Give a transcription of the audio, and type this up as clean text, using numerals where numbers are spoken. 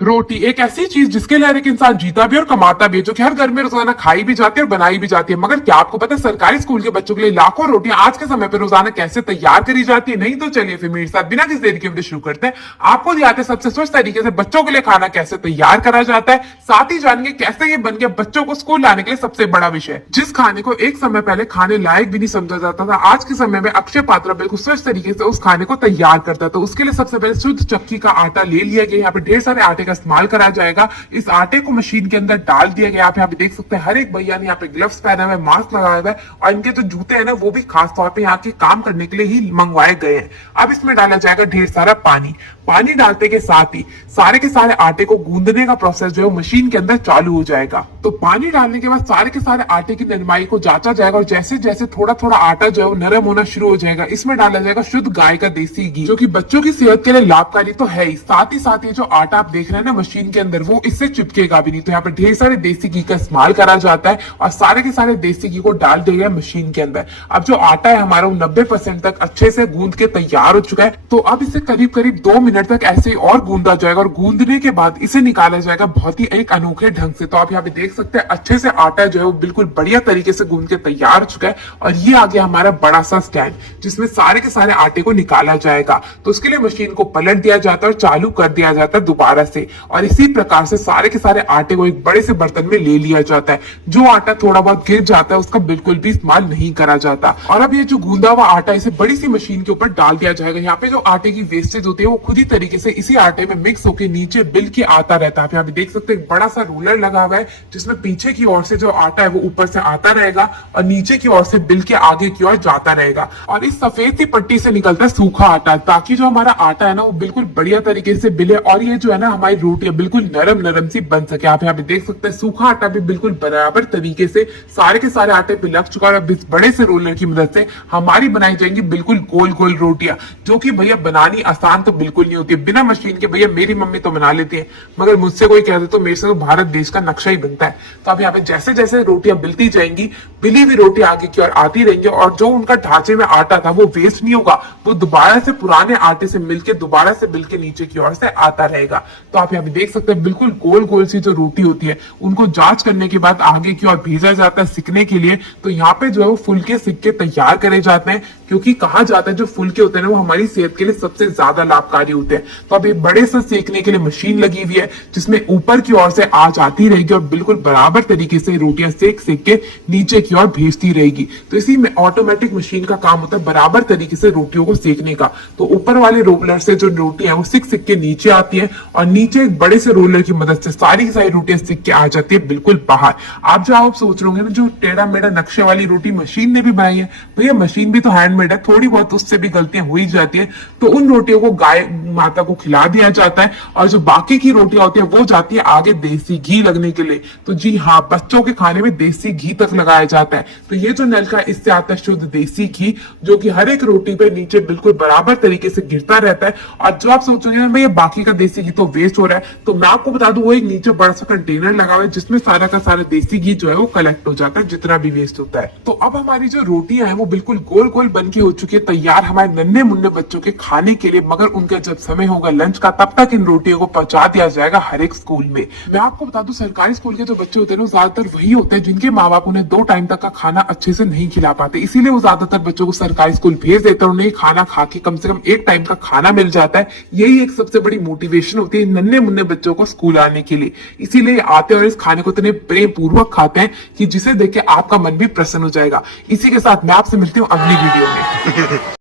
रोटी एक ऐसी चीज जिसके लिए हर एक इंसान जीता भी और कमाता भी है, जो कि हर घर में रोजाना खाई भी जाती है और बनाई भी जाती है। मगर क्या आपको पता है सरकारी स्कूल के बच्चों के लिए लाखों रोटियां आज के समय पर रोजाना कैसे तैयार करी जाती है? नहीं तो चलिए फिर मेरे साथ बिना किसी देरी के वीडियो शुरू करते हैं। आपको दिखाते हैं सबसे स्वच्छ तरीके से बच्चों के लिए खाना कैसे तैयार करा जाता है, साथ ही जानेंगे कैसे ये बन गया बच्चों को स्कूल लाने के लिए सबसे बड़ा विषय। जिस खाने को एक समय पहले खाने लायक भी नहीं समझा जाता था, आज के समय में अक्षय पात्रा बिल्कुल स्वच्छ तरीके से उस खाने को तैयार करता है। तो उसके लिए सबसे पहले शुद्ध चक्की का आटा ले लिया गया। यहाँ पे ढेर सारे आटे का इस्तेमाल करा जाएगा। इस आटे को मशीन के अंदर डाल दिया गया। आप यहाँ पे देख सकते हैं हर एक भैया ने यहाँ पे ग्लव्स पहना हुआ है, मास्क लगाया हुआ है और इनके जो जूते हैं ना वो भी खास तौर पे यहाँ के काम करने के लिए ही मंगवाए गए हैं। अब इसमें डाला जाएगा ढेर सारा पानी। पानी डालते के साथ ही सारे के सारे आटे को गूंदने का प्रोसेस जो है मशीन के अंदर चालू हो जाएगा। तो पानी डालने के बाद सारे के सारे आटे की नरमाई को जांचा जाएगा और जैसे जैसे थोड़ा थोड़ा आटा जो है नरम होना शुरू हो जाएगा, इसमें डाला जाएगा शुद्ध गाय का देसी घी, जो कि बच्चों की सेहत के लिए लाभकारी तो है ही, साथ ही जो आटा आप देख रहे हैं ना मशीन के अंदर वो इससे चिपकेगा भी नहीं। तो यहाँ पे ढेर सारे देसी घी का इस्तेमाल करा जाता है और सारे के सारे देसी घी को डाल दिया गया मशीन के अंदर। अब जो आटा है हमारा वो 90% तक अच्छे से गूंद के तैयार हो चुका है। तो अब इसे करीब करीब 2 मिनट तक ऐसे ही और गूंदा जाएगा और गूंदने के बाद इसे निकाला जाएगा बहुत ही एक अनोखे ढंग से। तो आप यहाँ पे देख सकते हैं अच्छे से आटा जो है वो बिल्कुल बढ़िया तरीके से गूंद के तैयार हो चुका है और ये आ गया हमारा बड़ा सा स्टैंड जिसमें सारे के सारे आटे को निकाला जाएगा। तो उसके लिए मशीन को पलट दिया जाता है और चालू कर दिया जाता है दोबारा से और इसी प्रकार से सारे के सारे आटे को एक बड़े से बर्तन में ले लिया जाता है। जो आटा थोड़ा बहुत गिर जाता है उसका बिल्कुल भी इस्तेमाल नहीं करा जाता। और अब ये जो गूंदा हुआ आटा इसे बड़ी सी मशीन के ऊपर डाल दिया जाएगा। यहाँ पे जो आटे की वेस्टेज होती है वो खुद ही तरीके से इसी आटे में मिक्स होकर नीचे बिल के आता रहता है। आप यहाँ पे देख सकते हैं एक बड़ा सा रूलर लगा हुआ है जिसमें पीछे की ओर से जो आटा है वो ऊपर से आता रहेगा और नीचे की ओर से बिल के आगे की ओर जाता रहेगा। और इस सफेद सी पट्टी से निकलता है सूखा आटा, ताकि जो हमारा आटा है ना वो बिल्कुल बढ़िया तरीके से बिले और ये जो है ना हमारी रोटी बिल्कुल नरम नरम सी बन सके। आप यहाँ पे देख सकते हैं सूखा आटा भी बिल्कुल बराबर तरीके से सारे के सारे आटे पे लग चुका है। अब इस बड़े से रोलर की मदद से हमारी बनाई जाएंगी बिल्कुल गोल गोल रोटियां, जो कि भैया बनानी आसान तो बिल्कुल नहीं होती। बिना मशीन के भैया मेरी मम्मी तो बना लेती है, मगर मुझसे कोई कहते तो मेरे से तो भारत देश का नक्शा ही बनता है। तो अब यहाँ पे जैसे जैसे रोटियां बिलती जाएंगी, बिली हुई रोटी आगे की ओर आती रहेंगी और जो उनका ढांचे में आटा था वो वेस्ट नहीं होगा, वो दोबारा से पुराने आटे से मिलके दोबारा से बिल के नीचे की ओर से आता रहेगा। तो आप यहाँ पे देख सकते हैं बिल्कुल गोल गोल सी जो रोटी होती है उनको जांच करने के बाद आगे की ओर भेजा जाता है सिकने के लिए। तो यहाँ पे जो है वो फुलके सिक्के तैयार करे जाते हैं, क्योंकि कहा जाता है जो फुलके होते हैं वो हमारी सेहत के लिए सबसे ज्यादा लाभकारी होते हैं। तो अब एक बड़े से सेकने के लिए मशीन लगी हुई है जिसमें ऊपर की ओर से आंच आती रहेगी और बिल्कुल बराबर तरीके से रोटियां सेक सेक के नीचे की ओर भेजती रहेगी। तो इसी में ऑटोमेटिक मशीन का काम होता है बराबर तरीके से रोटियों को सेकने का। तो ऊपर वाले रोलर से जो रोटियां हैं वो सिक सिक के नीचे आती है और नीचे एक बड़े से रोलर की मदद से सारी की सारी रोटियां सिक के आ जाती है बिल्कुल बाहर। आप जो आप सोच रहे होंगे ना जो टेढ़ा मेढ़ा नक्शे वाली रोटी मशीन ने भी बनाई है, भैया मशीन भी तो हैंडमेड है, थोड़ी बहुत उससे भी गलतियां हो ही जाती है। तो उन रोटियों को गाय माता को खिला दिया जाता है और जो बाकी की रोटियां होती है वो जाती है आगे देसी घी लगने के लिए। तो जी हाँ, बच्चों के खाने में देसी घी तक लगाया जाता है। तो ये जो नलका है इससे आता है शुद्ध देसी घी, जो कि हर एक रोटी पे नीचे बिल्कुल बराबर तरीके से गिरता रहता है। और जो आप सोचोगे ना भैया बाकी का देसी घी तो वेस्ट हो रहा है, तो मैं आपको बता दूं वो एक नीचे बड़ा सा कंटेनर लगा हुआ है जिसमें सारा का सारा देसी घी जो है वो कलेक्ट हो जाता है, जितना भी वेस्ट होता है। तो अब हमारी जो रोटियां हैं वो बिल्कुल गोल गोल बन के हो चुकी है तैयार हमारे नन्हे मुन्ने बच्चों के खाने के लिए। मगर उनका जब समय होगा लंच का तब तक इन रोटियों को पहुंचा दिया जाएगा हर एक स्कूल में। मैं आपको बता दूं सरकारी स्कूल के जो बच्चे होते हैं वो ज्यादातर वही होते हैं जिनके माँ बाप उन्हें 2 टाइम तक का खाना अच्छे से नहीं खिला पाते, इसीलिए वो ज्यादातर बच्चों को सरकारी स्कूल भेज देते हैं। उन्हें खाना खा के कम से कम 1 टाइम का खाना मिल जाता है। यही एक सबसे बड़ी मोटिवेशन होती है नन्हे मुन्ने बच्चों को स्कूल आने के लिए। इसीलिए आते और इस खाने को इतने प्रेम पूर्वक खाते हैं कि जिसे देख के आपका मन भी प्रसन्न हो जाएगा। इसी के साथ मैं आपसे मिलती हूँ अगली वीडियो में।